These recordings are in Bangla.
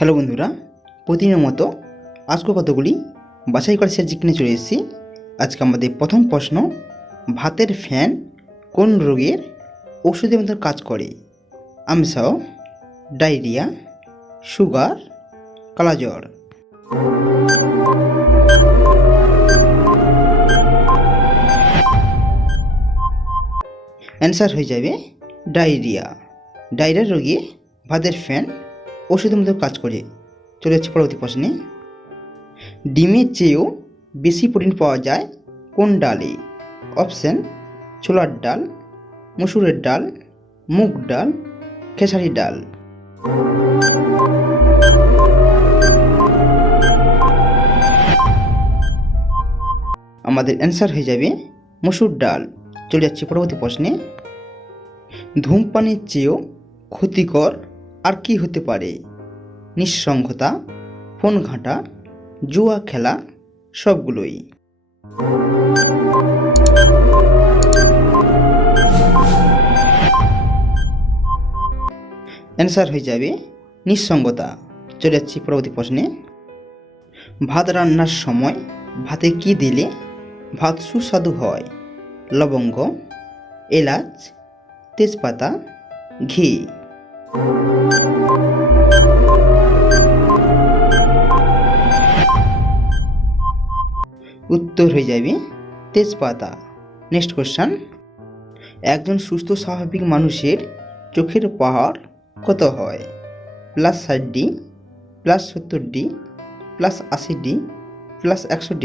হ্যালো বন্ধুরা, প্রতিদিনের মতো আজকে কতগুলি বাছাই করা সেট কিনে চলে এসেছি। আজকে আমাদের প্রথম প্রশ্ন, ভাতের ফ্যান কোন রোগের ওষুধের মতো কাজ করে? আমসাও, ডায়রিয়া, সুগার, কালাজ্বর। অ্যান্সার হয়ে যাবে ডায়রিয়া। ডায়রিয়া রোগে ভাতের ফ্যান ওষুধের মতো কাজ করে। চলে যাচ্ছে পরবর্তী প্রশ্নে, ডিমের চেয়েও বেশি প্রোটিন পাওয়া যায় কোন ডালে? অপশান: ছোলার ডাল, মসুরের ডাল, মুগ ডাল, খেসারি ডাল। আমাদের অ্যান্সার হয়ে যাবে মসুর ডাল। চলে যাচ্ছে পরবর্তী প্রশ্নে, ধূমপানের চেয়েও ক্ষতিকর আর কি হতে পারে? নিঃসঙ্গতা, ফোন ঘাঁটা, জুয়া খেলা, সবগুলোই। অ্যান্সার হয়ে যাবে নিঃসঙ্গতা। চলে যাচ্ছি পরবর্তী প্রশ্নে, ভাত রান্নার সময় ভাতে কি দিলে ভাত সুস্বাদু হয়? লবঙ্গ, এলাচ, তেজপাতা, ঘি। উত্তর হয়ে যাবে তেজপাতা। নেক্সট কোশ্চেন, একজন সুস্থ স্বাভাবিক মানুষের চোখের পাওয়ার কত হয়? +60D, +70D, +80D, +100D।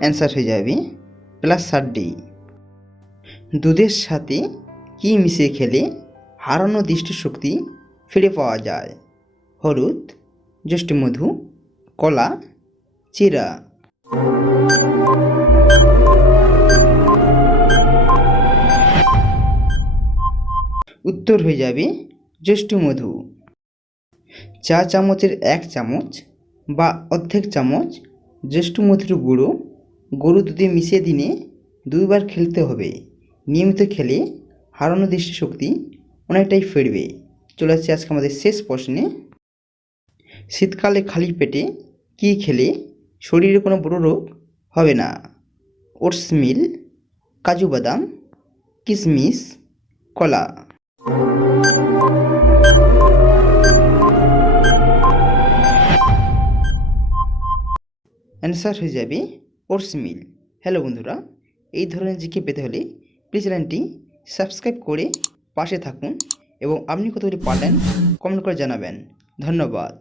Answer হয়ে যাবে +60D। দুধের সাথে কি মিশিয়ে খেলে হারানো দৃষ্টিশক্তি ফিরে পাওয়া যায়? হলুদ, যষ্টিমধু, কলা, চিরা। উত্তর হয়ে যাবে যষ্টিমধু। চা চামচের 1 চামচ বা অর্ধেক চামচ যষ্টিমধুর গুঁড়ো গরুর দুধে মিশিয়ে দিনে 2 বার খেলতে হবে। নিয়মিত খেলে হারানো দৃষ্টিশক্তি অনেকটাই ফিরবে। চলে আসছে আজকে আমাদের শেষ প্রশ্নে, শীতকালে খালি পেটে কি খেলে শরীরে কোনো বড় রোগ হবে না? ওটস মিল, কাজু বাদাম, কিশমিশ, কলা। অ্যান্সার হয়ে যাবে ওটস মিল। হ্যালো বন্ধুরা, এই ধরনের জিকে পেতে হলে প্লিজ চ্যানেলটি সাবস্ক্রাইব করে পাশে থাকুন এবং আপনি কতগুলি পারলেন কমেন্ট করে জানাবেন। ধন্যবাদ।